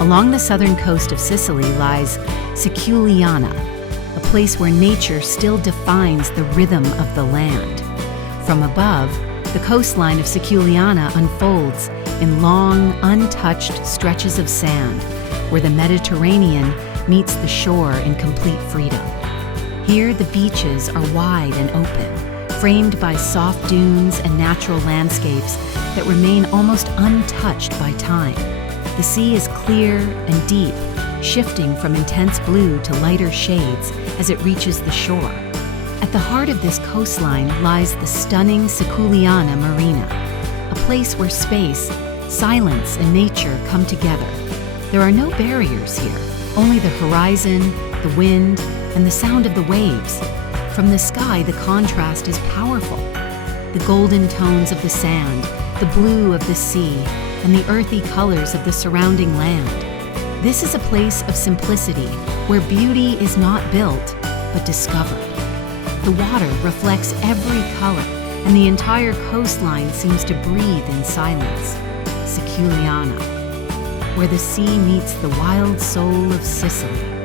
Along the southern coast of Sicily lies Siculiana, a place where nature still defines the rhythm of the land. From above, the coastline of Siculiana unfolds in long, untouched stretches of sand, where the Mediterranean meets the shore in complete freedom. Here, the beaches are wide and open, framed by soft dunes and natural landscapes that remain almost untouched by time. The sea is clear and deep, shifting from intense blue to lighter shades as it reaches the shore. At the heart of this coastline lies the stunning Siculiana Marina, a place where space, silence, and nature come together. There are no barriers here, only the horizon, the wind, and the sound of the waves. From the sky, the contrast is powerful. The golden tones of the sand, the blue of the sea, and the earthy colors of the surrounding land. This is a place of simplicity, where beauty is not built, but discovered. The water reflects every color, and the entire coastline seems to breathe in silence. Siculiana, where the sea meets the wild soul of Sicily.